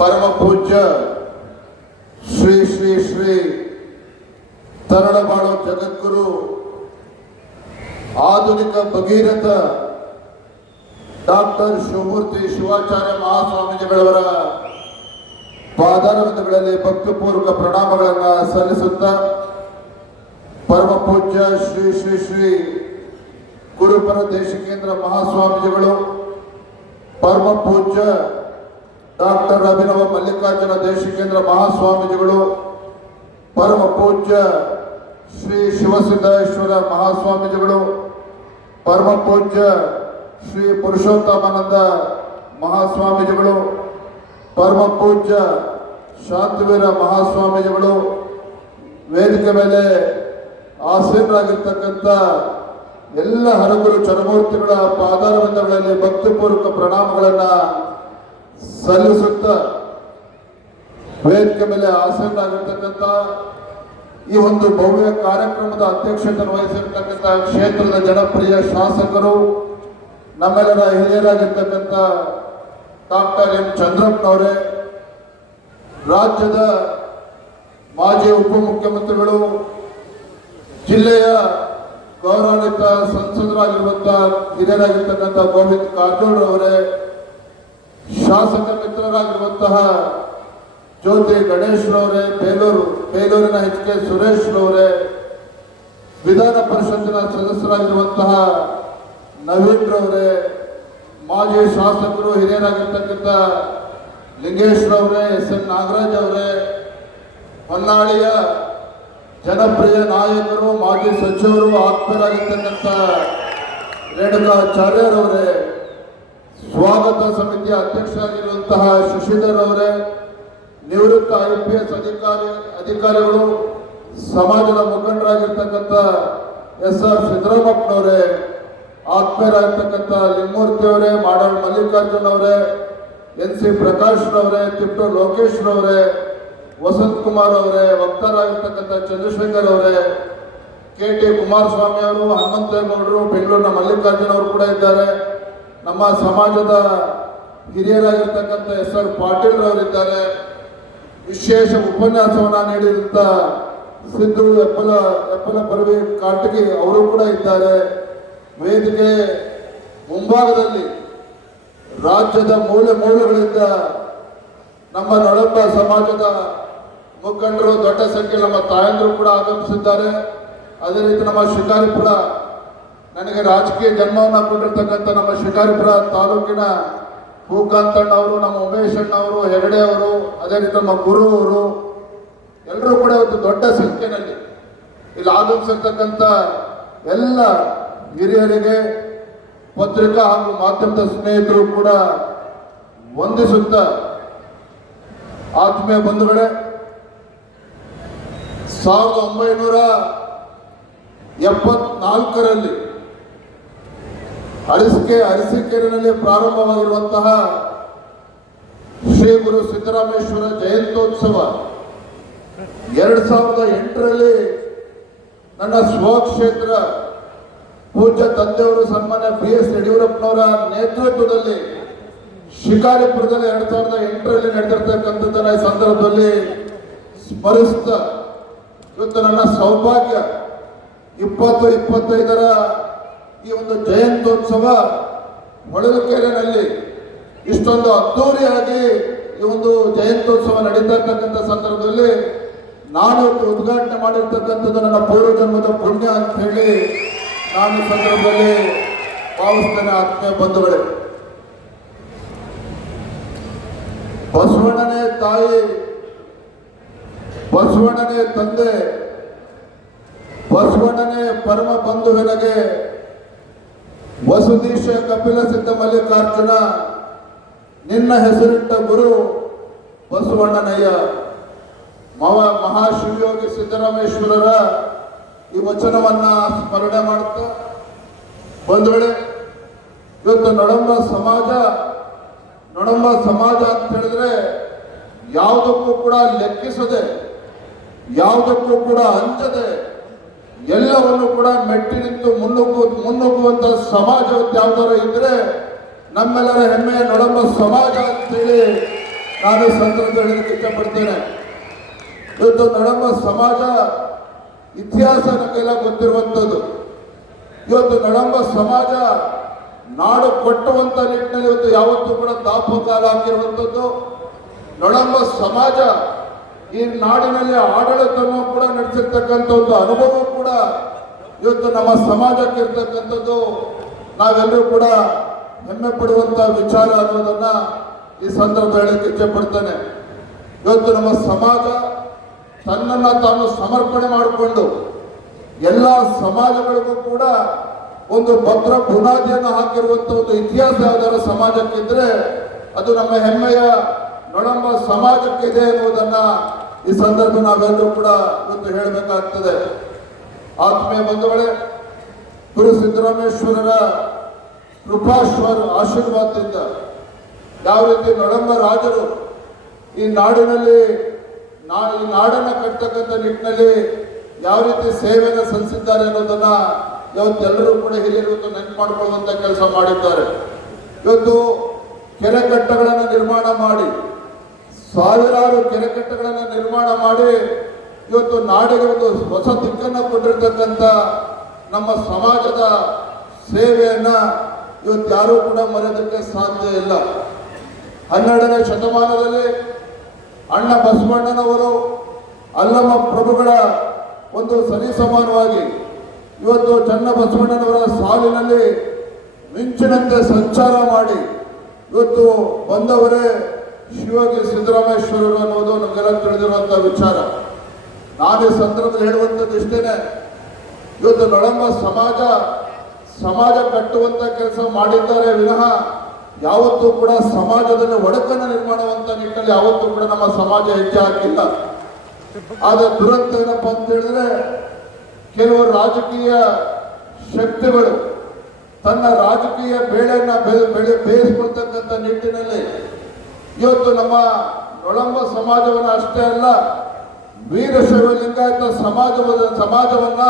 ಪರಮ ಪೂಜ್ಯ ಶ್ರೀ ಶ್ರೀ ಶ್ರೀ ತರಳಬಾಳು ಜಗದ್ಗುರು ಆಧುನಿಕ ಭಗೀರಥ ಡಾಕ್ಟರ್ ಶಿವಮೂರ್ತಿ ಶಿವಾಚಾರ್ಯ ಮಹಾಸ್ವಾಮೀಜಿಗಳವರ ಪಾದಾರವಿಂದಗಳಲ್ಲಿ ಭಕ್ತಿಪೂರ್ವಕ ಪ್ರಣಾಮಗಳನ್ನು ಸಲ್ಲಿಸುತ್ತಾ ಪರಮ ಪೂಜ್ಯ ಶ್ರೀ ಶ್ರೀ ಶ್ರೀ ಗುರುಪರ ದೇಶಿಕೇಂದ್ರ ಮಹಾಸ್ವಾಮೀಜಿಗಳು, ಪರಮ ಪೂಜ್ಯ ಡಾಕ್ಟರ್ ಅಭಿನವ ಮಲ್ಲಿಕಾರ್ಜುನ ದೇಶಿಕೇಂದ್ರ ಮಹಾಸ್ವಾಮೀಜಿಗಳು, ಪರಮ ಪೂಜ್ಯ ಶ್ರೀ ಶಿವಸಿದ್ದೇಶ್ವರ ಮಹಾಸ್ವಾಮೀಜಿಗಳು, ಪರಮ ಪೂಜ್ಯ ಶ್ರೀ ಪುರುಷೋತ್ತಮಾನಂದ ಮಹಾಸ್ವಾಮೀಜಿಗಳು, ಪರಮ ಪೂಜ್ಯ ಶಾಂತವೀರ ಮಹಾಸ್ವಾಮೀಜಿಗಳು, ವೇದಿಕೆ ಮೇಲೆ ಆಸೀನರಾಗಿರ್ತಕ್ಕಂಥ ಎಲ್ಲ ಹರಗುರು ಚರಮೂರ್ತಿಗಳ ಪಾದಾರವಿಂದಗಳಲ್ಲಿ ಭಕ್ತಿಪೂರ್ವಕ ಪ್ರಣಾಮಗಳನ್ನು ಸಲ್ಲಿಸುತ್ತ ವೇದಿಕೆ ಮೇಲೆ ಆಸೀನರಾಗಿರ್ತಕ್ಕಂಥ ಈ ಒಂದು ಭವ್ಯ ಕಾರ್ಯಕ್ರಮದ ಅಧ್ಯಕ್ಷತೆ ವಹಿಸಿರ್ತಕ್ಕಂಥ ಕ್ಷೇತ್ರದ ಜನಪ್ರಿಯ ಶಾಸಕರು, ನಮ್ಮೆಲ್ಲರ ಹಿರಿಯರಾಗಿರ್ತಕ್ಕಂಥ ಡಾಕ್ಟರ್ ಎಂ ಚಂದ್ರಪ್ಪನವರೇ, ರಾಜ್ಯದ ಮಾಜಿ ಉಪಮುಖ್ಯಮಂತ್ರಿಗಳು, ಜಿಲ್ಲೆಯ ಗೌರವಾನ್ವಿತ ಸಂಸದರಾಗಿರುವಂತಹ ಹಿರಿಯರಾಗಿರ್ತಕ್ಕಂಥ ಗೋವಿಂದ ಕಾರಜೋಳ ಅವರೇ, ಶಾಸಕ ಮಿತ್ರರಾಗಿರುವಂತಹ ಜ್ಯೋತಿ ಗಣೇಶ್ರವರೇ, ಬೇಲೂರಿನ ಎಚ್ ಕೆ ಸುರೇಶ್ರವರೇ, ವಿಧಾನ ಪರಿಷತ್ತಿನ ಸದಸ್ಯರಾಗಿರುವಂತಹ ನವೀನ್ರವರೇ, ಮಾಜಿ ಶಾಸಕರು ಹಿರಿಯರಾಗಿರ್ತಕ್ಕಂಥ ಲಿಂಗೇಶ್ವರವರೇ, ಎಸ್ ಎನ್ ನಾಗರಾಜ್ ಅವರೇ, ಹೊನ್ನಾಳಿಯ ಜನಪ್ರಿಯ ನಾಯಕರು, ಮಾಜಿ ಸಚಿವರು, ಆತ್ಮೀಯರಾಗಿರ್ತಕ್ಕಂಥ ರೇಣುಕಾಚಾರ್ಯರವರೇ, ಸ್ವಾಗತ ಸಮಿತಿಯ ಅಧ್ಯಕ್ಷರಾಗಿರುವಂತಹ ಶಶಿಧರ್ ಅವರೇ, ನಿವೃತ್ತ IPS ಅಧಿಕಾರಿಗಳು, ಸಮಾಜದ ಮುಖಂಡರಾಗಿರ್ತಕ್ಕಂಥ SR ಸಿದ್ದರಾಮಪ್ಪನವರೇ, ಆತ್ಮೀಯರಾಗಿರ್ತಕ್ಕಂಥ ಲಿಂಗಮೂರ್ತಿ ಅವರೇ, ಮಾಡಾಳ್ ಮಲ್ಲಿಕಾರ್ಜುನ್ ಅವರೇ, NC ಪ್ರಕಾಶ್ ರವರೇ, ತಿಪ್ಟೂರು ಲೋಕೇಶ್ ರವರೇ, ವಸಂತ್ ಕುಮಾರ್ ಅವರೇ, ವಕ್ತಾರಾಗಿರ್ತಕ್ಕಂಥ ಚಂದ್ರಶೇಖರ್ ಅವರೇ, KT ಕುಮಾರಸ್ವಾಮಿ ಅವರು, ಹನುಮಂತೇಗೌಡರು, ಬೆಂಗಳೂರಿನ ಮಲ್ಲಿಕಾರ್ಜುನ್ ಅವರು ಕೂಡ ಇದ್ದಾರೆ. ನಮ್ಮ ಸಮಾಜದ ಹಿರಿಯರಾಗಿರ್ತಕ್ಕಂಥ SR ಪಾಟೀಲ್ ರವರಿದ್ದಾರೆ. ವಿಶೇಷ ಉಪನ್ಯಾಸವನ್ನು ನೀಡಿದಂಥ ಸಿದ್ದು ಎಪ್ಪಲ ಪರವಿ ಕಾಟಗಿ ಅವರು ಕೂಡ ಇದ್ದಾರೆ. ವೇದಿಕೆ ಮುಂಭಾಗದಲ್ಲಿ ರಾಜ್ಯದ ಮೂಲೆ ಮೂಲೆಗಳಿಂದ ನಮ್ಮ ನೊಳಂಬ ಸಮಾಜದ ಮುಖಂಡರು, ದೊಡ್ಡ ಸಂಖ್ಯೆಯಲ್ಲಿ ನಮ್ಮ ತಾಯಂದರು ಕೂಡ ಆಗಮಿಸಿದ್ದಾರೆ. ಅದೇ ರೀತಿ ನಮ್ಮ ಶಿಕಾರಿಪುರ, ನನಗೆ ರಾಜಕೀಯ ಜನ್ಮವನ್ನು ಕೊಟ್ಟಿರ್ತಕ್ಕಂಥ ನಮ್ಮ ಶಿಕಾರಿಪುರ ತಾಲೂಕಿನ ಭೂಕಾಂತಣ್ಣ ಅವರು, ನಮ್ಮ ಉಮೇಶ್ ಅಣ್ಣ ಅವರು, ಹೆಗಡೆ ಅವರು, ಅದೇ ರೀತಿ ನಮ್ಮ ಗುರು ಅವರು, ಎಲ್ಲರೂ ಕೂಡ ಒಂದು ದೊಡ್ಡ ಸಂಖ್ಯೆಯಲ್ಲಿ ಇಲ್ಲಿ ಆಗಮಿಸಿರ್ತಕ್ಕಂಥ ಎಲ್ಲ ಹಿರಿಯರಿಗೆ, ಪತ್ರಿಕಾ ಹಾಗೂ ಮಾಧ್ಯಮದ ಸ್ನೇಹಿತರು ಕೂಡ ವಂದಿಸುತ್ತ, ಆತ್ಮೀಯ ಬಂಧುಗಳೇ, 1974ರಲ್ಲಿ ಅರಸೀಕೆರೆಯಲ್ಲಿ ಪ್ರಾರಂಭವಾಗಿರುವಂತಹ ಶ್ರೀ ಗುರು ಸಿದ್ದರಾಮೇಶ್ವರ ಜಯಂತ್ಯೋತ್ಸವ 2008ರಲ್ಲಿ ನನ್ನ ಸ್ವಕ್ಷೇತ್ರ ಪೂಜ್ಯ ತಂದೆಯವರು ಸನ್ಮಾನ್ಯ BS ಯಡಿಯೂರಪ್ಪನವರ ನೇತೃತ್ವದಲ್ಲಿ ಶಿಕಾರಿಪುರದಲ್ಲಿ 2008ರಲ್ಲಿ ನಡೆದಿರ್ತಕ್ಕಂಥದ್ದನ್ನ ಈ ಸಂದರ್ಭದಲ್ಲಿ ಸ್ಮರಿಸ್ತಾ, ಇವತ್ತು ನನ್ನ ಸೌಭಾಗ್ಯ 2025ರ ಈ ಒಂದು ಜಯಂತ್ಯೋತ್ಸವ ಹೊಳಲ್ಕೆರೆಯಲ್ಲಿ ಇಷ್ಟೊಂದು ಅದ್ದೂರಿಯಾಗಿ ಈ ಒಂದು ಜಯಂತ್ಯೋತ್ಸವ ನಡೀತಾ ಇರ್ತಕ್ಕಂಥ ಸಂದರ್ಭದಲ್ಲಿ ನಾನು ಉದ್ಘಾಟನೆ ಮಾಡಿರ್ತಕ್ಕಂಥದ್ದು ನನ್ನ ಪೂರ್ವಜನ್ಮದ ಪುಣ್ಯ ಅಂತ ಹೇಳಿ ನಾನು ಈ ಸಂದರ್ಭದಲ್ಲಿ ಭಾವಿಸ್ತೇನೆ. ಆತ್ಮೀಯ ಬಂಧುಗಳೇ, ಬಸವಣ್ಣನೇ ತಾಯಿ, ಬಸವಣ್ಣನೇ ತಂದೆ, ಬಸವಣ್ಣನೇ ಪರಮ ಬಂಧುವಿನಗೆ ವಸುದೀಶ ಕಪಿಲ ಸಿದ್ಧ ಮಲ್ಲಿಕಾರ್ಜುನ ನಿನ್ನ ಹೆಸರಿಟ್ಟ ಗುರು ಬಸವಣ್ಣನಯ್ಯ. ಮಹಾಶಿವಯೋಗಿ ಸಿದ್ದರಾಮೇಶ್ವರರ ಈ ವಚನವನ್ನ ಸ್ಮರಣೆ ಮಾಡುತ್ತಾ, ಬಂಧುಗಳೇ, ಇವತ್ತು ನೊಳಂಬ ಸಮಾಜ ಅಂತ ಹೇಳಿದ್ರೆ ಯಾವುದಕ್ಕೂ ಕೂಡ ಲೆಕ್ಕಿಸದೆ, ಯಾವುದಕ್ಕೂ ಕೂಡ ಅಂಜದೆ, ಎಲ್ಲವನ್ನು ಕೂಡ ಮೆಟ್ಟಿ ನಿಂತು ಮುನ್ನುಗ್ಗುವಂತ ಸಮಾಜ ಯಾವ್ದಾರು ಇದ್ರೆ ನಮ್ಮೆಲ್ಲರ ಹೆಮ್ಮೆಯ ನೊಳಂಬ ಸಮಾಜ ಅಂತೇಳಿ ನಾನು ಈ ಸಂದರ್ಭದಲ್ಲಿ ಹೇಳಲಿಕ್ಕೆ ಇಷ್ಟಪಡ್ತೇನೆ. ಇವತ್ತು ನಡಂಬ ಸಮಾಜ ಇತಿಹಾಸ ನಮಗೆಲ್ಲ ಗೊತ್ತಿರುವಂಥದ್ದು. ಇವತ್ತು ನಡಂಬ ಸಮಾಜ ನಾಡು ಕೊಟ್ಟುವಂತ ನಿಟ್ಟಿನಲ್ಲಿ ಇವತ್ತು ಯಾವತ್ತೂ ಕೂಡ ದಾಪಕಾಲ ಹಾಕಿರುವಂಥದ್ದು. ನಡಂಬ ಸಮಾಜ ಈ ನಾಡಿನಲ್ಲಿ ಆಡಳಿತವನ್ನು ಕೂಡ ನಡೆಸಿರ್ತಕ್ಕಂಥ ಒಂದು ಅನುಭವ ಕೂಡ ಇವತ್ತು ನಮ್ಮ ಸಮಾಜಕ್ಕೆ ಇರ್ತಕ್ಕಂಥದ್ದು ನಾವೆಲ್ಲರೂ ಕೂಡ ಹೆಮ್ಮೆ ಪಡುವಂತ ವಿಚಾರ ಅನ್ನೋದನ್ನ ಈ ಸಂದರ್ಭ ಹೇಳಕ್ಕೆ ಇಚ್ಛೆ ಪಡ್ತೇನೆ. ಇವತ್ತು ನಮ್ಮ ಸಮಾಜ ತನ್ನನ್ನ ತಾನು ಸಮರ್ಪಣೆ ಮಾಡಿಕೊಂಡು ಎಲ್ಲ ಸಮಾಜಗಳಿಗೂ ಕೂಡ ಒಂದು ಭದ್ರ ಬುನಾದಿಯನ್ನು ಹಾಕಿರುವಂತ ಒಂದು ಇತಿಹಾಸ ಯಾವ್ದಾರ ಸಮಾಜಕ್ಕಿದ್ರೆ ಅದು ನಮ್ಮ ಹೆಮ್ಮೆಯ ನೊಳಂಬ ಸಮಾಜಕ್ಕಿದೆ ಎನ್ನುವುದನ್ನ ಈ ಸಂದರ್ಭ ನಾವೆಲ್ಲರೂ ಕೂಡ ಇವತ್ತು ಹೇಳಬೇಕಾಗ್ತದೆ. ಆತ್ಮೀಯ ಬಂಧುಗಳೇ, ಗುರು ಸಿದ್ದರಾಮೇಶ್ವರರ ಆಶೀರ್ವಾದದಿಂದ ಯಾವ ರೀತಿ ನೊಳಂಬ ರಾಜರು ಈ ನಾಡಿನಲ್ಲಿ ಈ ನಾಡನ್ನ ಕಟ್ಟತಕ್ಕಂಥ ನಿಟ್ಟಿನಲ್ಲಿ ಯಾವ ರೀತಿ ಸೇವೆಯನ್ನು ಸಲ್ಲಿಸಿದ್ದಾರೆ ಅನ್ನೋದನ್ನ ಇವತ್ತೆಲ್ಲರೂ ಕೂಡ ಹಿರಿಯರು ನೆನಪು ಮಾಡಿಕೊಳ್ಳುವಂತ ಕೆಲಸ ಮಾಡಿದ್ದಾರೆ. ಇವತ್ತು ಕೆರೆಕಟ್ಟೆಗಳನ್ನು ನಿರ್ಮಾಣ ಮಾಡಿ ಸಾವಿರಾರು ಕೆರೆಕಟ್ಟೆಗಳನ್ನು ನಿರ್ಮಾಣ ಮಾಡಿ ಇವತ್ತು ನಾಡಿಗೆ ಒಂದು ಹೊಸ ದಿಕ್ಕನ್ನು ಕೊಟ್ಟಿರ್ತಕ್ಕಂಥ ನಮ್ಮ ಸಮಾಜದ ಸೇವೆಯನ್ನ ಇವತ್ತು ಯಾರೂ ಕೂಡ ಮರೆಯೋದಕ್ಕೆ ಸಾಧ್ಯ ಇಲ್ಲ. 12ನೇ ಶತಮಾನದಲ್ಲಿ ಅಣ್ಣ ಬಸವಣ್ಣನವರು ಅಲ್ಲಮ ಪ್ರಭುಗಳ ಒಂದು ಸರಿಸಮಾನವಾಗಿ ಇವತ್ತು ಚನ್ನ ಬಸವಣ್ಣನವರ ಸಾಲಿನಲ್ಲಿ ಮಿಂಚಿನಂತೆ ಸಂಚಾರ ಮಾಡಿ ಇವತ್ತು ಬಂದವರೇ ಶಿವಗಿ ಸಿದ್ದರಾಮೇಶ್ವರರು ಅನ್ನೋದು ನಮಗೆಲ್ಲ ತಿಳಿದಿರುವಂತಹ ವಿಚಾರ. ನಾನು ಈ ಸಂದರ್ಭದಲ್ಲಿ ಹೇಳುವಂಥದ್ದು ಇಷ್ಟೇನೆ, ಇವತ್ತು ನೊಳಂಬ ಸಮಾಜ ಕಟ್ಟುವಂತ ಕೆಲಸ ಮಾಡಿದ್ದಾರೆ ವಿನಃ ಯಾವತ್ತೂ ಕೂಡ ಸಮಾಜದಲ್ಲಿ ಒಡಕನ್ನು ನಿರ್ಮಾಣವಂತ ನಿಟ್ಟಿನಲ್ಲಿ ಯಾವತ್ತೂ ಕೂಡ ನಮ್ಮ ಸಮಾಜ ಹೆಜ್ಜೆ ಹಾಕಿಲ್ಲ. ಆದ ದುರಂತ ಏನಪ್ಪ ಅಂತ ಹೇಳಿದ್ರೆ, ಕೆಲವು ರಾಜಕೀಯ ಶಕ್ತಿಗಳು ತನ್ನ ರಾಜಕೀಯ ಬೇಳೆಯನ್ನ ಬೇಯಿಸ್ಕೊಳ್ತಕ್ಕಂಥ ನಿಟ್ಟಿನಲ್ಲಿ ಇವತ್ತು ನಮ್ಮ ನೊಳಂಬ ಸಮಾಜವನ್ನು ಅಷ್ಟೇ ಅಲ್ಲ, ವೀರಶೈವ ಲಿಂಗಾಯತ ಸಮಾಜವನ್ನ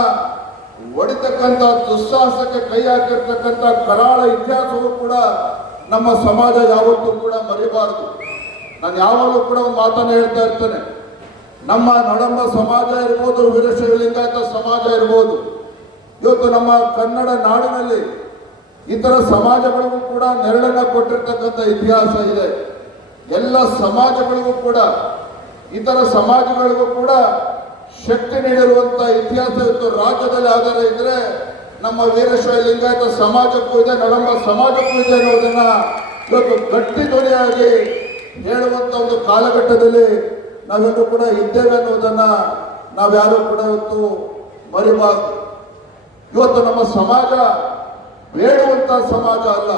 ಒಡಿತಕ್ಕಂಥ ದುಸ್ಸಾಹಸಕ್ಕೆ ಕೈ ಹಾಕಿರ್ತಕ್ಕಂಥ ಕರಾಳ ಇತಿಹಾಸವೂ ಕೂಡ ನಮ್ಮ ಸಮಾಜ ಯಾವತ್ತೂ ಕೂಡ ಮರಿಬಾರದು. ನಾನು ಯಾವಾಗಲೂ ಕೂಡ ಒಂದು ಮಾತನ್ನು ಹೇಳ್ತಾ ಇರ್ತೇನೆ, ನಮ್ಮ ನೊಳಂಬ ಸಮಾಜ ಇರ್ಬೋದು, ವೀರಶೈವ ಲಿಂಗಾಯತ ಸಮಾಜ ಇರ್ಬೋದು, ಇವತ್ತು ನಮ್ಮ ಕನ್ನಡ ನಾಡಿನಲ್ಲಿ ಇತರ ಸಮಾಜಗಳಿಗೂ ಕೂಡ ನೆರಳನ್ನ ಕೊಟ್ಟಿರ್ತಕ್ಕಂಥ ಇತಿಹಾಸ ಇದೆ. ಎಲ್ಲ ಸಮಾಜಗಳಿಗೂ ಕೂಡ ಇತರ ಸಮಾಜಗಳಿಗೂ ಕೂಡ ಶಕ್ತಿ ನೀಡಿರುವಂತ ಇತಿಹಾಸ ಇವತ್ತು ರಾಜ್ಯದಲ್ಲಿ ಆಧಾರ ಇದ್ರೆ ನಮ್ಮ ವೀರಶೈವ ಲಿಂಗಾಯತ ಸಮಾಜಕ್ಕೂ ಇದೆ, ನೊಳಂಬ ಸಮಾಜಕ್ಕೂ ಇದೆ ಅನ್ನೋದನ್ನ ಇವತ್ತು ಗಟ್ಟಿ ಧ್ವನಿಯಾಗಿ ಹೇಳುವಂತ ಒಂದು ಕಾಲಘಟ್ಟದಲ್ಲಿ ನಾವೆಲ್ಲರೂ ಕೂಡ ಇದ್ದೇವೆ ಅನ್ನೋದನ್ನ ನಾವ್ಯಾರು ಕೂಡ ಇವತ್ತು ಮರಿಬಾರದು. ಇವತ್ತು ನಮ್ಮ ಸಮಾಜ ಬೇಡುವಂತ ಸಮಾಜ ಅಲ್ಲ,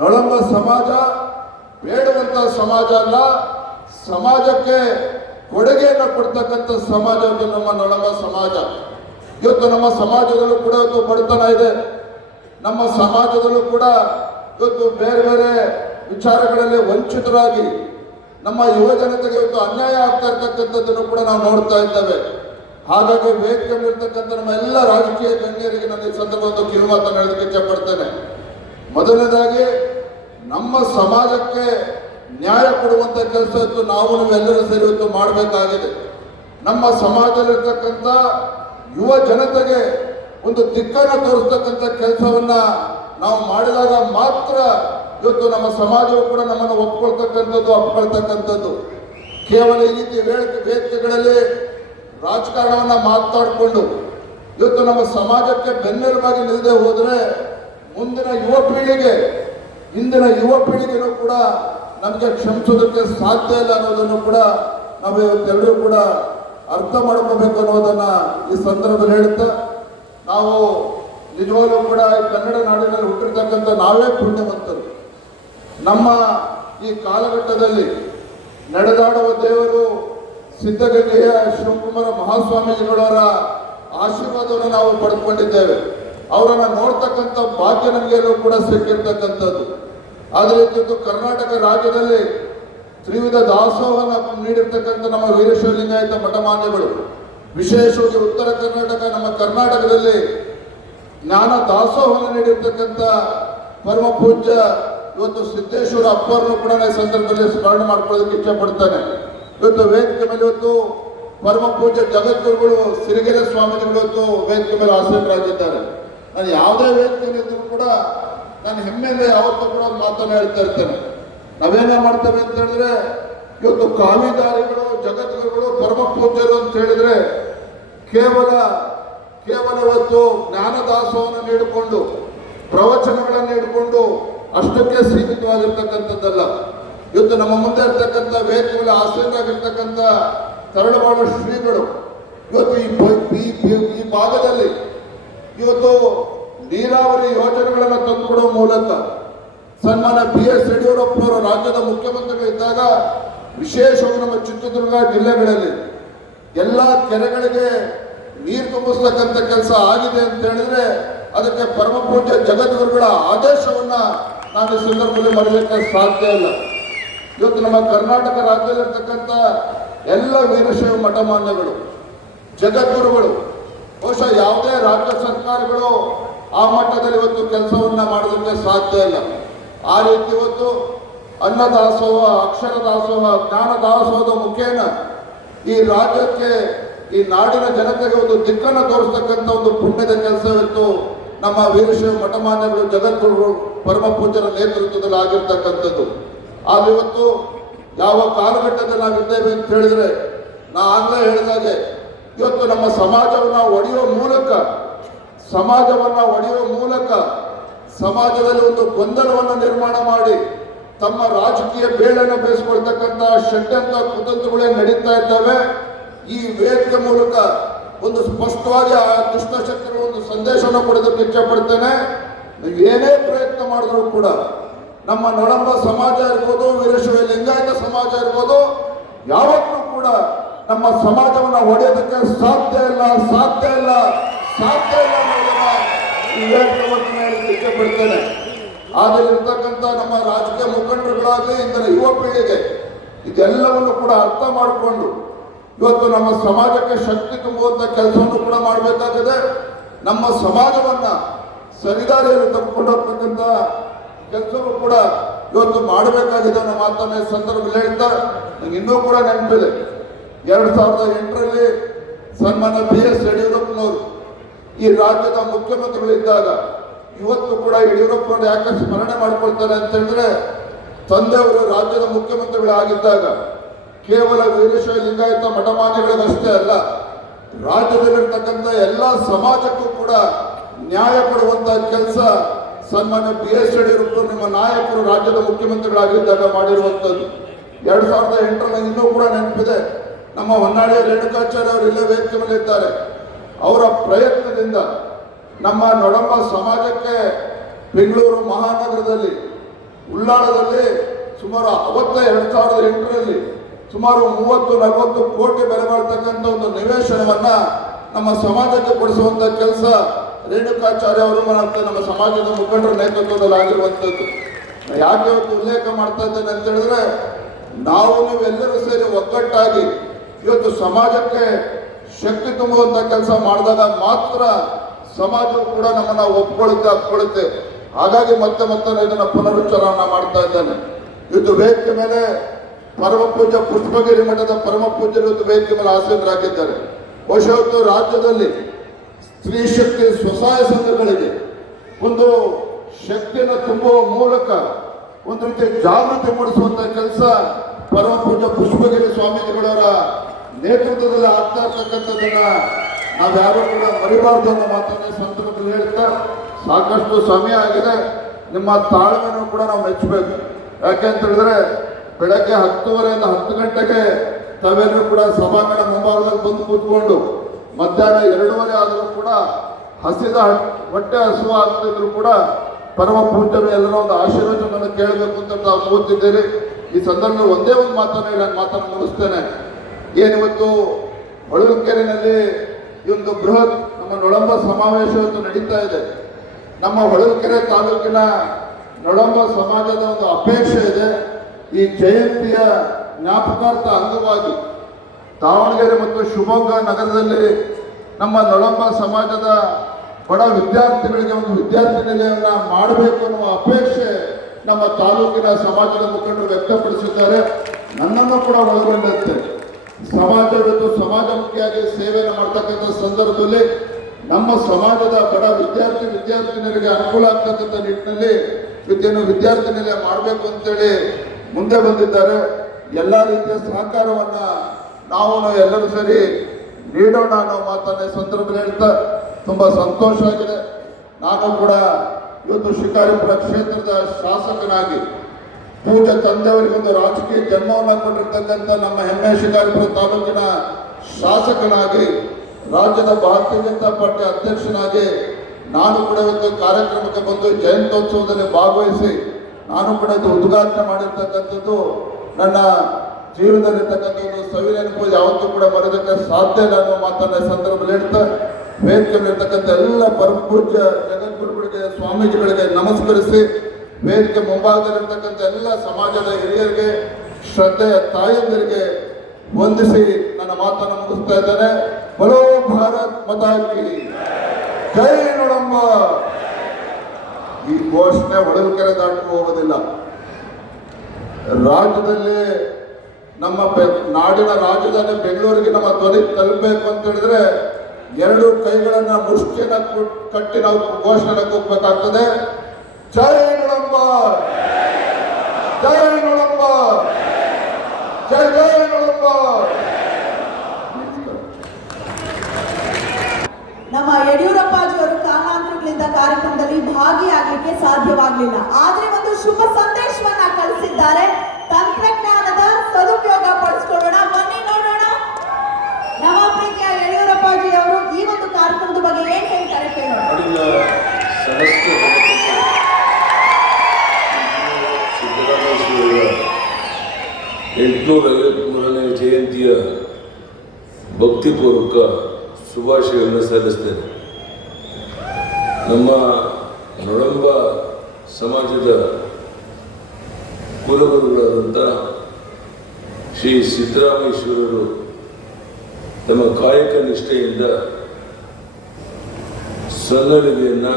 ನೊಳಂಬ ಸಮಾಜ ಬೇಡುವಂತ ಸಮಾಜ ಅಲ್ಲ, ಸಮಾಜಕ್ಕೆ ಕೊಡುಗೆಯನ್ನು ಕೊಡ್ತಕ್ಕಂಥ ಸಮಾಜ ನಮ್ಮ ನೊಳಂಬ ಸಮಾಜ. ಇವತ್ತು ನಮ್ಮ ಸಮಾಜದಲ್ಲೂ ಕೂಡ ಇವತ್ತು ಬಡತನ ಇದೆ, ನಮ್ಮ ಸಮಾಜದಲ್ಲೂ ಕೂಡ ಇವತ್ತು ಬೇರೆ ಬೇರೆ ವಿಚಾರಗಳಲ್ಲಿ ವಂಚಿತರಾಗಿ ನಮ್ಮ ಯುವ ಜನತೆಗೆ ಇವತ್ತು ಅನ್ಯಾಯ ಆಗ್ತಾ ಇರ್ತಕ್ಕಂಥದ್ದನ್ನು ಕೂಡ ನಾವು ನೋಡ್ತಾ ಇದ್ದೇವೆ. ಹಾಗಾಗಿ ವೇದಿಕೆ ಇರ್ತಕ್ಕಂಥ ನಮ್ಮ ಎಲ್ಲ ರಾಜಕೀಯ ಗಣ್ಯರಿಗೆ ನಾನು ಈ ಸಂದರ್ಭ ಕಿವಿಮಾತನ್ನು ಹೇಳೋದಕ್ಕೆ ಇಚ್ಛಪಡ್ತೇನೆ. ಮೊದಲನೇದಾಗಿ ನಮ್ಮ ಸಮಾಜಕ್ಕೆ ನ್ಯಾಯ ಕೊಡುವಂತ ಕೆಲಸ ಇತ್ತು ನಾವು ಎಲ್ಲರೂ ಸೇರಿ ಇವತ್ತು ಮಾಡಬೇಕಾಗಿದೆ. ನಮ್ಮ ಸಮಾಜದಲ್ಲಿರ್ತಕ್ಕಂಥ ಯುವ ಜನತೆಗೆ ಒಂದು ದಿಕ್ಕನ್ನು ತೋರಿಸ್ತಕ್ಕಂಥ ಕೆಲಸವನ್ನ ನಾವು ಮಾಡಿದಾಗ ಮಾತ್ರ ಇವತ್ತು ನಮ್ಮ ಸಮಾಜವು ಕೂಡ ನಮ್ಮನ್ನು ಅಪ್ಕೊಳ್ತಕ್ಕಂಥದ್ದು. ಕೇವಲ ಈ ರೀತಿ ವೇದಿಕೆಗಳಲ್ಲಿ ರಾಜಕಾರಣವನ್ನ ಮಾತಾಡಿಕೊಂಡು ಇವತ್ತು ನಮ್ಮ ಸಮಾಜಕ್ಕೆ ಬೆನ್ನೆಲುಬಾಗಿ ನಿಲ್ಲದೆ ಹೋದ್ರೆ ಮುಂದಿನ ಇಂದಿನ ಯುವ ಪೀಳಿಗೆನೂ ಕೂಡ ನಮಗೆ ಕ್ಷಮಿಸೋದಕ್ಕೆ ಸಾಧ್ಯ ಇಲ್ಲ ಅನ್ನೋದನ್ನು ಕೂಡ ನಾವು ಇವತ್ತೆಲ್ಲರೂ ಕೂಡ ಅರ್ಥ ಮಾಡ್ಕೋಬೇಕು ಅನ್ನೋದನ್ನ ಈ ಸಂದರ್ಭದಲ್ಲಿ ಹೇಳುತ್ತಾ, ನಾವು ನಿಜವಾಗ್ಲೂ ಕೂಡ ಈ ಕನ್ನಡ ನಾಡಿನಲ್ಲಿ ಹುಟ್ಟಿರ್ತಕ್ಕಂಥ ನಾವೇ ಪುಣ್ಯವಂತರು. ನಮ್ಮ ಈ ಕಾಲಘಟ್ಟದಲ್ಲಿ ನಡೆದಾಡುವ ದೇವರು ಸಿದ್ಧಗಂಗೆಯ ಶಿವಕುಮಾರ ಮಹಾಸ್ವಾಮೀಜಿಗಳವರ ಆಶೀರ್ವಾದವನ್ನು ನಾವು ಪಡೆದುಕೊಂಡಿದ್ದೇವೆ. ಅವರನ್ನ ನೋಡ್ತಕ್ಕಂಥ ಭಾಗ್ಯ ನಮಗೆಲ್ಲೂ ಕೂಡ ಸಿಕ್ಕಿರ್ತಕ್ಕಂಥದ್ದು. ಅದೇ ರೀತಿ ಕರ್ನಾಟಕ ರಾಜ್ಯದಲ್ಲಿ ತ್ರಿವಿಧ ದಾಸೋಹವನ್ನು ನೀಡಿರ್ತಕ್ಕಂಥ ನಮ್ಮ ವೀರಶೈವ ಲಿಂಗಾಯತ ಮಠಮಾನ್ಯಗಳು, ವಿಶೇಷವಾಗಿ ಉತ್ತರ ಕರ್ನಾಟಕ ನಮ್ಮ ಕರ್ನಾಟಕದಲ್ಲಿ ಜ್ಞಾನ ದಾಸೋಹವನ್ನು ನೀಡಿರ್ತಕ್ಕಂಥ ಪರಮ ಪೂಜ್ಯ ಇವತ್ತು ಸಿದ್ದೇಶ್ವರ ಅಪ್ಪರನ್ನು ಕೂಡ ಈ ಸಂದರ್ಭದಲ್ಲಿ ಸ್ಮರಣೆ ಮಾಡ್ಕೊಳ್ಳೋದಕ್ಕೆ ಇಚ್ಛೆ ಪಡ್ತಾನೆ. ಇವತ್ತು ವೇದಿಕೆ ಮೇಲೆ ಇವತ್ತು ಪರಮ ಪೂಜ್ಯ ಜಗದ್ಗುರುಗಳು ಸಿರಿಗೆರೆ ಸ್ವಾಮೀಜಿಗಳು ಇವತ್ತು ವೇದಿಕೆ ಮೇಲೆ ಆಸೀನರಾಗಿದ್ದಾರೆ. ನಾನು ಯಾವುದೇ ವೇದಿಕೆಯಲ್ಲಿದ್ದರೂ ಕೂಡ ನಾನು ಹೆಮ್ಮೆಯಿಂದ ಯಾವತ್ತೂ ಕೂಡ ಒಂದು ಮಾತನ್ನು ಹೇಳ್ತಾ ಇರ್ತೇನೆ. ನಾವೇನೇ ಮಾಡ್ತೇವೆ ಅಂತ ಹೇಳಿದ್ರೆ ಇವತ್ತು ಕಾವಿದಾರಿಗಳು ಜಗದ್ಗುರುಗಳು ಪರಮ ಪೂಜ್ಯರು ಅಂತ ಹೇಳಿದ್ರೆ ಕೇವಲ ಇವತ್ತು ಜ್ಞಾನದಾಸವನ್ನು ನೀಡಿಕೊಂಡು ಪ್ರವಚನಗಳನ್ನು ನೀಡಿಕೊಂಡು ಅಷ್ಟಕ್ಕೆ ಸೀಮಿತವಾಗಿರ್ತಕ್ಕಂಥದ್ದಲ್ಲ. ಇವತ್ತು ನಮ್ಮ ಮುಂದೆ ಇರ್ತಕ್ಕಂಥ ವೇದಿಕೆಯಲ್ಲಿ ಆಸೀನರಾಗಿರ್ತಕ್ಕಂಥ ತರಳಬಾಳು ಶ್ರೀಗಳು ಇವತ್ತು ಈ ಭಾಗದಲ್ಲಿ ಇವತ್ತು ನೀರಾವರಿ ಯೋಜನೆಗಳನ್ನು ತಂದುಕೊಡುವ ಮೂಲಕ ಸನ್ಮಾನ್ಯ BS ಯಡಿಯೂರಪ್ಪನವರು ರಾಜ್ಯದ ಮುಖ್ಯಮಂತ್ರಿಗಳಿದ್ದಾಗ ವಿಶೇಷವಾಗಿ ನಮ್ಮ ಚಿತ್ರದುರ್ಗ ಜಿಲ್ಲೆಗಳಲ್ಲಿ ಎಲ್ಲ ಕೆರೆಗಳಿಗೆ ನೀರು ತುಂಬಿಸ್ತಕ್ಕಂಥ ಕೆಲಸ ಆಗಿದೆ ಅಂತ ಹೇಳಿದ್ರೆ ಅದಕ್ಕೆ ಪರಮ ಪೂಜ್ಯ ಜಗದ್ಗುರುಗಳ ಆದೇಶವನ್ನ ನಾನು ಈ ಸಂದರ್ಭದಲ್ಲಿ ಮರೆಯಲಿಕ್ಕೆ ಸಾಧ್ಯ ಇಲ್ಲ. ಇವತ್ತು ನಮ್ಮ ಕರ್ನಾಟಕ ರಾಜ್ಯದಲ್ಲಿರ್ತಕ್ಕಂಥ ಎಲ್ಲ ವೀರಶೈವ ಮಠಮಾನ್ಯಗಳು ಜಗದ್ಗುರುಗಳು ಬಹುಶಃ ಯಾವುದೇ ರಾಜ್ಯ ಸರ್ಕಾರಗಳು ಆ ಮಟ್ಟದಲ್ಲಿ ಇವತ್ತು ಕೆಲಸವನ್ನ ಮಾಡೋದಕ್ಕೆ ಸಾಧ್ಯ ಇಲ್ಲ. ಆ ರೀತಿ ಇವತ್ತು ಅನ್ನದಾಸೋಹ, ಅಕ್ಷರ ದಾಸೋಹ, ಜ್ಞಾನ ದಾಸೋಹದ ಮುಖೇನ ಈ ರಾಜ್ಯಕ್ಕೆ ಈ ನಾಡಿನ ಜನತೆಗೆ ಒಂದು ದಿಕ್ಕನ್ನು ತೋರಿಸ್ತಕ್ಕಂಥ ಒಂದು ಪುಣ್ಯದ ಕೆಲಸವಿತ್ತು ನಮ್ಮ ವೀರಶೈವ ಮಠಮಾನ್ಯಗಳು ಜಗದ್ಗುರುಗಳು ಪರಮ ಪೂಜ್ಯರ ನೇತೃತ್ವದಲ್ಲಿ ಆಗಿರ್ತಕ್ಕಂಥದ್ದು. ಆದ್ರೆ ಇವತ್ತು ಯಾವ ಕಾಲಘಟ್ಟದಲ್ಲಿ ನಾವಿದ್ದೇವೆ ಅಂತ ಹೇಳಿದ್ರೆ ನಾ ಆಗ್ಲೇ ಹೇಳಿದಾಗೆ ಇವತ್ತು ನಮ್ಮ ಸಮಾಜವನ್ನ ಒಡೆಯುವ ಮೂಲಕ ಸಮಾಜದಲ್ಲಿ ಒಂದು ಗೊಂದಲವನ್ನು ನಿರ್ಮಾಣ ಮಾಡಿ ತಮ್ಮ ರಾಜಕೀಯ ಬೇಳನ್ನು ಬೇಯಿಸ್ಕೊಳ್ತಕ್ಕಂಥ ಷಡ್ಯಂತ್ರ ಕುತಂತ್ರಗಳೇ ನಡೀತಾ ಇದ್ದಾವೆ. ಈ ವೇದಿಕೆ ಮೂಲಕ ಒಂದು ಸ್ಪಷ್ಟವಾಗಿ ಆ ದುಷ್ಟಶಕ್ತಿಗಳು ಒಂದು ಸಂದೇಶವನ್ನು ಕೊಡೋದಕ್ಕೆ ಇಚ್ಛೆ ಪಡ್ತೇನೆ. ನೀವು ಏನೇ ಪ್ರಯತ್ನ ಮಾಡಿದ್ರು ಕೂಡ ನಮ್ಮ ನೊಳಂಬ ಸಮಾಜ ಇರ್ಬೋದು, ವೀರಶೈವ ಲಿಂಗಾಯತ ಸಮಾಜ ಇರ್ಬೋದು, ಯಾವತ್ತೂ ಕೂಡ ನಮ್ಮ ಸಮಾಜವನ್ನು ಒಡೆಯೋದಕ್ಕೆ ಸಾಧ್ಯ ಇಲ್ಲ ಅನ್ನೋದನ್ನ ಈ ವೇದಿಕೆ ಮೂಲಕ ಹೇಳಲಿಕ್ಕೆ ಇಚ್ಛೆ ಪಡ್ತೇನೆ. ಆದಲ್ಲಿರ್ತಕ್ಕಂಥ ನಮ್ಮ ರಾಜಕೀಯ ಮುಖಂಡರುಗಳಾಗಲಿ ಇಂದಿನ ಯುವ ಪೀಳಿಗೆ ಇದೆಲ್ಲವನ್ನು ಕೂಡ ಅರ್ಥ ಮಾಡಿಕೊಂಡು ಇವತ್ತು ನಮ್ಮ ಸಮಾಜಕ್ಕೆ ಶಕ್ತಿ ತುಂಬುವಂತ ಕೆಲಸವನ್ನು ಕೂಡ ಮಾಡಬೇಕಾಗಿದೆ. ನಮ್ಮ ಸಮಾಜವನ್ನ ಸರಿದಾರಿಯಲ್ಲಿ ತೆಗೆದುಕೊಂಡು ಹೋಗ್ತಕ್ಕಂಥ ಕೆಲಸವೂ ಕೂಡ ಇವತ್ತು ಮಾಡಬೇಕಾಗಿದೆ ಅನ್ನೋ ಮಾತನ್ನ ಸಂದರ್ಭದಲ್ಲಿ ಹೇಳ್ತಾ ನಂಗೆ ಇನ್ನೂ ಕೂಡ ನೆನಪಿದೆ 2008ರಲ್ಲಿ ಸನ್ಮಾನ್ಯ BS ಯಡಿಯೂರಪ್ಪನವರು ಈ ರಾಜ್ಯದ ಮುಖ್ಯಮಂತ್ರಿಗಳಿದ್ದಾಗ ಇವತ್ತು ಕೂಡ ಯಡಿಯೂರಪ್ಪನವರು ಯಾಕೆ ಸ್ಮರಣೆ ಮಾಡ್ಕೊಳ್ತಾರೆ ಅಂತ ಹೇಳಿದ್ರೆ ತಂದೆಯವರು ರಾಜ್ಯದ ಮುಖ್ಯಮಂತ್ರಿಗಳಾಗಿದ್ದಾಗ ಕೇವಲ ವೀರಶೈವ ಲಿಂಗಾಯತ ಮಠಮಾನ್ಯಗಳಿಗಷ್ಟೇ ಅಲ್ಲ, ರಾಜ್ಯದಲ್ಲಿರ್ತಕ್ಕಂಥ ಎಲ್ಲ ಸಮಾಜಕ್ಕೂ ಕೂಡ ನ್ಯಾಯ ಕೊಡುವಂತಹ ಕೆಲಸ ಸನ್ಮಾನ್ಯ BS ಯಡಿಯೂರಪ್ಪ ನಿಮ್ಮ ನಾಯಕರು ರಾಜ್ಯದ ಮುಖ್ಯಮಂತ್ರಿಗಳಾಗಿದ್ದಾಗ ಮಾಡಿರುವಂಥದ್ದು. 2008ರಲ್ಲಿ ಇನ್ನೂ ಕೂಡ ನೆನಪಿದೆ. ನಮ್ಮ ಹೊನ್ನಾಳಿಯ ರೇಣುಕಾಚಾರ್ಯ ಅವರು ಇಲ್ಲೇ ವೇದಿಕೆ ಮೇಲೆ ಇದ್ದಾರೆ. ಅವರ ಪ್ರಯತ್ನದಿಂದ ನಮ್ಮ ನೊಳಂಬ ಸಮಾಜಕ್ಕೆ ಬೆಂಗಳೂರು ಮಹಾನಗರದಲ್ಲಿ ಉಳ್ಳಾಳದಲ್ಲಿ ಸುಮಾರು 2008ರಲ್ಲಿ ಸುಮಾರು 30-40 ಕೋಟಿ ಬೆಲೆ ಬಾಳ್ತಕ್ಕಂಥ ಒಂದು ನಿವೇಶನವನ್ನ ನಮ್ಮ ಸಮಾಜಕ್ಕೆ ಕೊಡಿಸುವಂತ ಕೆಲಸ ರೇಣುಕಾಚಾರ್ಯ ಅವರು ಮತ್ತೆ ನಮ್ಮ ಸಮಾಜದ ಮುಖಂಡರ ನೇತೃತ್ವದಲ್ಲಿ ಆಗಿರುವಂಥದ್ದು. ಯಾಕೆ ಇವತ್ತು ಉಲ್ಲೇಖ ಮಾಡ್ತಾ ಇದ್ದೇನೆ ಅಂತ ಹೇಳಿದ್ರೆ ನಾವು ನೀವೆಲ್ಲರೂ ಸೇರಿ ಒಗ್ಗಟ್ಟಾಗಿ ಇವತ್ತು ಸಮಾಜಕ್ಕೆ ಶಕ್ತಿ ತುಂಬುವಂತ ಕೆಲಸ ಮಾಡಿದಾಗ ಮಾತ್ರ ಸಮಾಜವು ಕೂಡ ನಮ್ಮನ್ನ ಒಪ್ಕೊಳ್ಳುತ್ತೆ. ಹಾಗಾಗಿ ಮತ್ತೆ ಇದನ್ನ ಪುನರುಚ್ಚಾರಣ ಮಾಡ್ತಾ ಇದ್ದೇನೆ. ಇದು ವೇದಿಕೆ ಮೇಲೆ ಪರಮ ಪೂಜ್ಯ ಪುಷ್ಪಗಿರಿ ಮಠದ ಪರಮ ಪೂಜ್ಯರು ವೇದಿಕೆ ಮೇಲೆ ಆಸೀನರಾಗಿದ್ದಾರೆ. ಬಹುಶಃ ರಾಜ್ಯದಲ್ಲಿ ಸ್ತ್ರೀ ಶಕ್ತಿ ಸ್ವಸಹಾಯ ಸಂಘಗಳಿಗೆ ಒಂದು ಶಕ್ತಿಯನ್ನು ತುಂಬುವ ಮೂಲಕ ಒಂದು ರೀತಿ ಜಾಗೃತಿ ಮೂಡಿಸುವಂತ ಕೆಲಸ ಪರಮ ಪೂಜ್ಯ ಪುಷ್ಪಗಿರಿ ಸ್ವಾಮೀಜಿಗಳವರ ನೇತೃತ್ವದಲ್ಲಿ ಆಗ್ತಾ ಇರ್ತಕ್ಕಂಥದ್ದನ್ನ ನಾವ್ಯಾರು ಕೂಡ ಮರಿಬಾರ್ದು ಅನ್ನೋ ಮಾತನ್ನ ಸಂದರ್ಭದಲ್ಲಿ ಹೇಳ್ತಾ ಸಾಕಷ್ಟು ಸಮಯ ಆಗಿದೆ. ನಿಮ್ಮ ತಾಳ್ಮೆನೂ ಕೂಡ ನಾವು ಮೆಚ್ಚಬೇಕು. ಯಾಕೆಂತ ಹೇಳಿದ್ರೆ ಬೆಳಗ್ಗೆ 10:30ಯಿಂದ 10 ಗಂಟೆಗೆ ತಾವೆಲ್ಲರೂ ಕೂಡ ಸಭಾಂಗಣ ಮುಂಭಾಗದಲ್ಲಿ ಬಂದು ಕೂತ್ಕೊಂಡು ಮಧ್ಯಾಹ್ನ 2:30 ಆದರೂ ಕೂಡ ಹೊಟ್ಟೆ ಹಸುವ ಆಗ್ತಿದ್ರು ಕೂಡ ಪರಮ ಪೂಜ್ಯರು ಎಲ್ಲರ ಒಂದು ಆಶೀರ್ವಚನವನ್ನು ಕೇಳಬೇಕು ಅಂತ ನಾವು ಕೂತಿದ್ದೀರಿ. ಈ ಸಂದರ್ಭದಲ್ಲಿ ಒಂದೇ ಒಂದು ಮಾತನ್ನು ಮುಗಿಸ್ತೇನೆ. ಏನಿವತ್ತು ಹೊಳಲ್ಕೆರೆಯಲ್ಲಿ ಈ ಒಂದು ಬೃಹತ್ ನಮ್ಮ ನೊಳಂಬ ಸಮಾವೇಶ ಇವತ್ತು ನಡೀತಾ ಇದೆ. ನಮ್ಮ ಹೊಳಲ್ಕೆರೆ ತಾಲೂಕಿನ ನೊಳಂಬ ಸಮಾಜದ ಒಂದು ಅಪೇಕ್ಷೆ ಇದೆ. ಈ ಜಯಂತಿಯ ಜ್ಞಾಪಕಾರ್ಥ ಅಂಗವಾಗಿ ದಾವಣಗೆರೆ ಮತ್ತು ಶಿವಮೊಗ್ಗ ನಗರದಲ್ಲಿ ನಮ್ಮ ನೊಳಂಬ ಸಮಾಜದ ಬಡ ವಿದ್ಯಾರ್ಥಿಗಳಿಗೆ ಒಂದು ವಿದ್ಯಾರ್ಥಿ ನಿಲಯವನ್ನ ಮಾಡಬೇಕು ಅನ್ನುವ ಅಪೇಕ್ಷೆ ನಮ್ಮ ತಾಲೂಕಿನ ಸಮಾಜದ ಮುಖಂಡರು ವ್ಯಕ್ತಪಡಿಸಿದ್ದಾರೆ. ನನ್ನನ್ನು ಕೂಡ ಒಳಗೊಂಡಂತೆ ಸಮಾಜ ಇವತ್ತು ಸಮಾಜಮುಖಿಯಾಗಿ ಸೇವೆಯನ್ನು ಮಾಡ್ತಕ್ಕಂಥ ಸಂದರ್ಭದಲ್ಲಿ ನಮ್ಮ ಸಮಾಜದ ಬಡ ವಿದ್ಯಾರ್ಥಿನಿಯರಿಗೆ ಅನುಕೂಲ ಆಗ್ತಕ್ಕಂಥ ನಿಟ್ಟಿನಲ್ಲಿ ವಿದ್ಯೆಯನ್ನು ವಿದ್ಯಾರ್ಥಿನಿಲಯ ಮಾಡಬೇಕು ಅಂತೇಳಿ ಮುಂದೆ ಬಂದಿದ್ದಾರೆ. ಎಲ್ಲ ರೀತಿಯ ಸಹಕಾರವನ್ನ ನಾವು ಎಲ್ಲರೂ ಸರಿ ನೀಡೋಣ ಅನ್ನೋ ಮಾತನ್ನ ಸಂದರ್ಭದಲ್ಲಿ ಹೇಳ್ತಾ ತುಂಬಾ ಸಂತೋಷ ಆಗಿದೆ. ನಾನು ಕೂಡ ಇವತ್ತು ಶಿಕಾರಿಪುರ ಕ್ಷೇತ್ರದ ಶಾಸಕನಾಗಿ ಪೂಜೆ ತಂದೆಯವರಿಗೊಂದು ರಾಜಕೀಯ ಜನ್ಮವನ್ನು ಕೊಟ್ಟಿರ್ತಕ್ಕಂಥ ನಮ್ಮ ಹೆಮ್ಮೆ ಶಿಕಾರಿಪುರ ತಾಲೂಕಿನ ಶಾಸಕನಾಗಿ ರಾಜ್ಯದ ಭಾರತೀಯ ಜನತಾ ಪಾರ್ಟಿ ಅಧ್ಯಕ್ಷನಾಗಿ ನಾನು ಕೂಡ ಇವತ್ತು ಕಾರ್ಯಕ್ರಮಕ್ಕೆ ಬಂದು ಜಯಂತ್ಯೋತ್ಸವದಲ್ಲಿ ಭಾಗವಹಿಸಿ ನಾನು ಕೂಡ ಇದು ಉದ್ಘಾಟನೆ ಮಾಡಿರ್ತಕ್ಕಂಥದ್ದು ನನ್ನ ಜೀವನದಲ್ಲಿರ್ತಕ್ಕಂಥ ಒಂದು ಸವಿನೆನಪು ಯಾವತ್ತೂ ಕೂಡ ಮರೆಯೋದಕ್ಕೆ ಸಾಧ್ಯ ಇಲ್ಲ ಅನ್ನೋ ಮಾತನ್ನ ಸಂದರ್ಭದಲ್ಲಿ ಹೇಳ್ತಾ ವೇದಿಕೆಯಲ್ಲಿರ್ತಕ್ಕಂಥ ಎಲ್ಲ ಪರಮ ಪೂಜ್ಯ ಜಗದ್ಗುರುಗಳಿಗೆ ಸ್ವಾಮೀಜಿಗಳಿಗೆ ನಮಸ್ಕರಿಸಿ ವೇದಿಕೆ ಮುಂಭಾಗದಲ್ಲಿರ್ತಕ್ಕಂಥ ಎಲ್ಲ ಸಮಾಜದ ಹಿರಿಯರಿಗೆ ಶ್ರದ್ಧೆಯ ತಾಯಂದಿರಿಗೆ ವಂದಿಸಿ ನನ್ನ ಮಾತನ್ನು ಮುಗಿಸ್ತಾ ಇದ್ದೇನೆ. ಬಲೋ ಭಾರತ್ ಮಾತಾ ಕಿ ಜೈ ನೋಡಮ್ಮ. ಈ ಘೋಷಣೆ ಹೊಳಲ್ಕೆರೆ ದಾಟು ಹೋಗೋದಿಲ್ಲ. ರಾಜ್ಯದಲ್ಲಿ ನಮ್ಮ ನಾಡಿನ ರಾಜಧಾನಿ ಬೆಂಗಳೂರಿಗೆ ನಮ್ಮ ಧ್ವನಿ ತಲುಪಬೇಕು ಅಂತ ಹೇಳಿದ್ರೆ ಎರಡು ಕೈಗಳನ್ನ ಮುಷ್ಟಿನ ಕಟ್ಟಿ ನಾವು ಘೋಷಣೆ ಕೂಗಬೇಕಾಗ್ತದೆ. ಜೈ ನೋಡಮ್ಮ, ಜೈ ನೋಡಮ್ಮ, ಜೈ ಜೈ ನೋಡಮ್ಮ. ನಮ್ಮ ಯಡಿಯೂರಪ್ಪಾಜಿಯವರು ಕಾರಣಾಂತರಗಳಿಂದ ಕಾರ್ಯಕ್ರಮದಲ್ಲಿ ಭಾಗಿಯಾಗಲಿಕ್ಕೆ ಸಾಧ್ಯವಾಗಲಿಲ್ಲ. ಆದ್ರೆ ಒಂದು ಶುಭ ಸಂದೇಶವನ್ನ ಕಳಿಸಿದ್ದಾರೆ. ತಂತ್ರಜ್ಞಾನದ ಸದುಪಯೋಗ ಪಡಿಸ್ಕೊಳ್ಳೋಣ, ಬನ್ನಿ ನೋಡೋಣ. ನಮ್ಮ ಪ್ರೀತಿಯ ಯಡಿಯೂರಪ್ಪಾಜಿ ಅವರು ಈ ಒಂದು ಕಾರ್ಯಕ್ರಮದ ಬಗ್ಗೆ ಏನ್ ಹೇಳ್ತಾರೆ ಕೇಳೋಣ. ಸಿದ್ದರಾಮೇಶ್ವರ 853ನೇ ಜಯಂತಿಯ ಭಕ್ತಿಪೂರ್ವಕ ಶುಭಾಶಯಗಳನ್ನು ಸಲ್ಲಿಸ್ತೇನೆ. ನಮ್ಮ ನೊಳಂಬ ಸಮಾಜದ ಕುಲಗುರುಗಳಾದಂಥ ಶ್ರೀ ಸಿದ್ದರಾಮೇಶ್ವರರು ತಮ್ಮ ಕಾಯಕ ನಿಷ್ಠೆಯಿಂದ ಸನ್ನಡತೆಯನ್ನು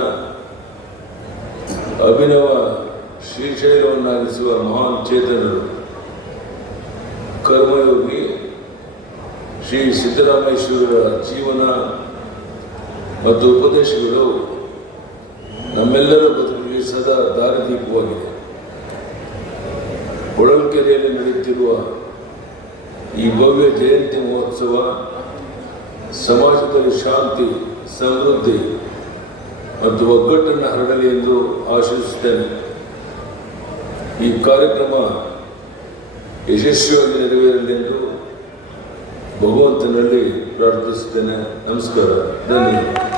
ಅಭಿನವ ಶ್ರೀಶೈಲವನ್ನಾಗಿಸುವ ಮಹಾನ್ ಚೇತನರು. ಕರ್ಮಯೋಗಿ ಶ್ರೀ ಸಿದ್ದರಾಮೇಶ್ವರರ ಜೀವನ ಮತ್ತು ಉಪದೇಶಗಳು ನಮ್ಮೆಲ್ಲರ ಬದುಕಿಗೆ ಸದಾ ದಾರಿದೀಪವಾಗಿದೆ. ಹೊಳಲ್ಕೆರೆಯಲ್ಲಿ ನಡೆಯುತ್ತಿರುವ ಈ ಭವ್ಯ ಜಯಂತಿ ಮಹೋತ್ಸವ ಸಮಾಜದಲ್ಲಿ ಶಾಂತಿ, ಸಮೃದ್ಧಿ ಮತ್ತು ಒಗ್ಗಟ್ಟನ್ನು ಹರಡಲಿ ಎಂದು ಆಶಿಸುತ್ತೇನೆ. ಈ ಕಾರ್ಯಕ್ರಮ ಯಶಸ್ವಿಯಾಗಿ ನೆರವೇರಲೆಂದು ಭಗವಂತನಲ್ಲಿ ಪ್ರಾರ್ಥಿಸುತ್ತೇನೆ. ನಮಸ್ಕಾರ, ಧನ್ಯವಾದ.